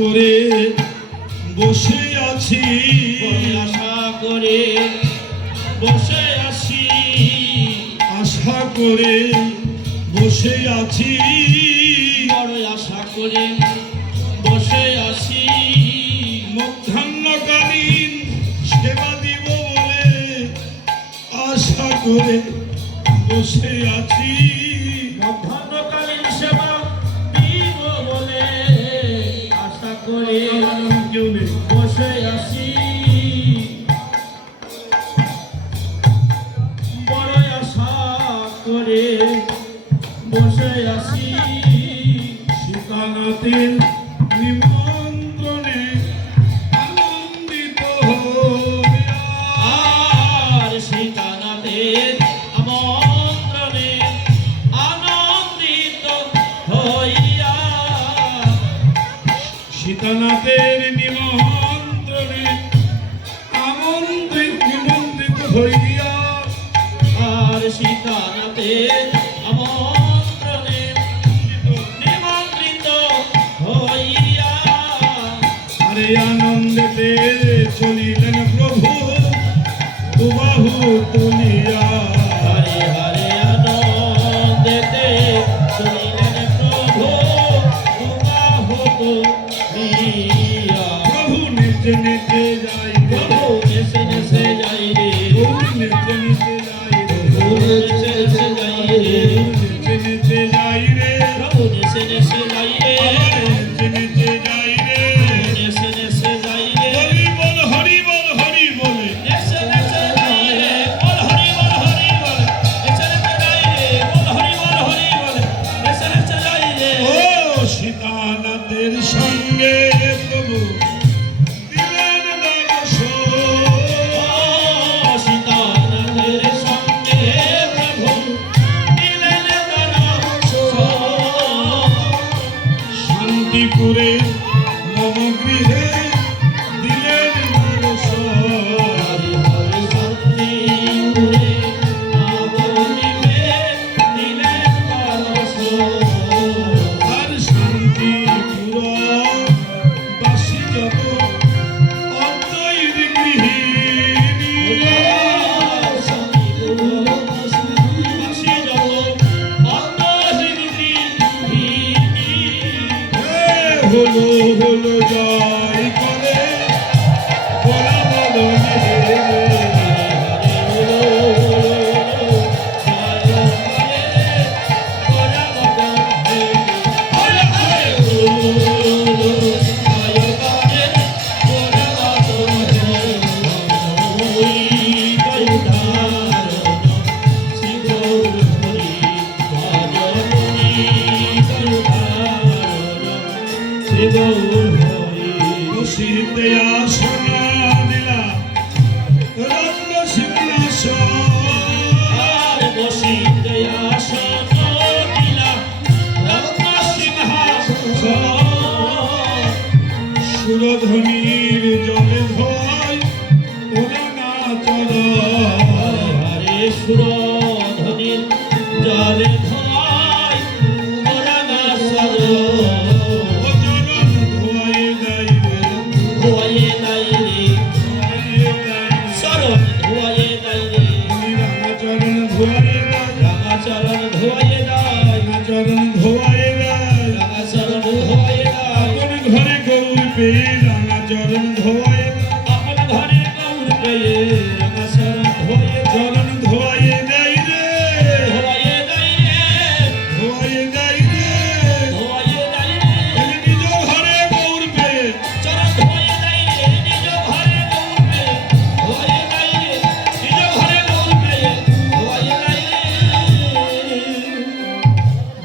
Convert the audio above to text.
করে বসে আছি, আশা করে বসে আছি, আশা করে বসে আছি, বড় আশা করে বসে আছি। মধ্যাহ্নকালীন সেবা দিব বলে আশা করে বসে আছি, মধ্যাহ্নকালীন সেবা দিব বলে আশা করে কেউ নেই বসে আছি, বড় আশা করে বসে আছি। সীতানাথের নিমন্ত্রণে আনন্দিত হইয়া, আর সীতানাথের আমন্ত্রণে আনন্দিত হইয়া, সীতানাথের নিমন্ত্রণে নিমন্ত্রিত হইয়া, আর সীতানাথের আমন্ত্রণে নিমন্ত্রিত হইয়া, আরে আনন্দেতে চলিলেন প্রভু দুবাহু তুলিয়া, হরে হরে আনন্দেতে চলিলেন প্রভু দুবাহু তুলিয়া। প্রভু নিচে নিচে যাই রে, প্রভু নেচে নেচে যাই রে, প্রভু নিচে নিচে যাই রে, প্রভু নেচে নেচে যাই রে, নিচে নিচে যাই রে, প্রভু নেচে নেচে যাই রে, নিচে নিচে যাই রে, নেচে নেচে যাই রে, হরি বল বলে নেচে নেচে যাই রে, বল হরি বল, নেচে নেচে যাই রে, বল হরি বল, নেচে নেচে যাই রে। ও সীতানাথের সঙ্গে প্রভু দিলেন দর্শন, সীতানাথের সঙ্গে প্রভু দিলেন দর্শন, শান্তিপুরে মম গৃহে দিলেন দর্শন, হরি হরি শান্তিপুরে নবদ্বীপে দিলেন দর্শন। আর শান্তিপুর বাসী যত অদ্বৈত গৃহিণী, হলো হলো জয় করে বলা বলো বসিতে আসনা দিলা রত্ন সিংহাসন, সুরধ্বনির জলে ধোয় ওরা না চর, সুরধ্বনির জলে ধোয় ওরা না সর, চরণ ধোয়ে যাই রে, ধোয়ে নাই রে, চরণ ধোয়ে নাই রে, চরণ ধোয়ে রাঙা চরণ ধোয়ে নাই, চরণ ধোয়ে রাঙা চরণ ধোয়ে নাই। আপন ঘরে গৌর পেয়ে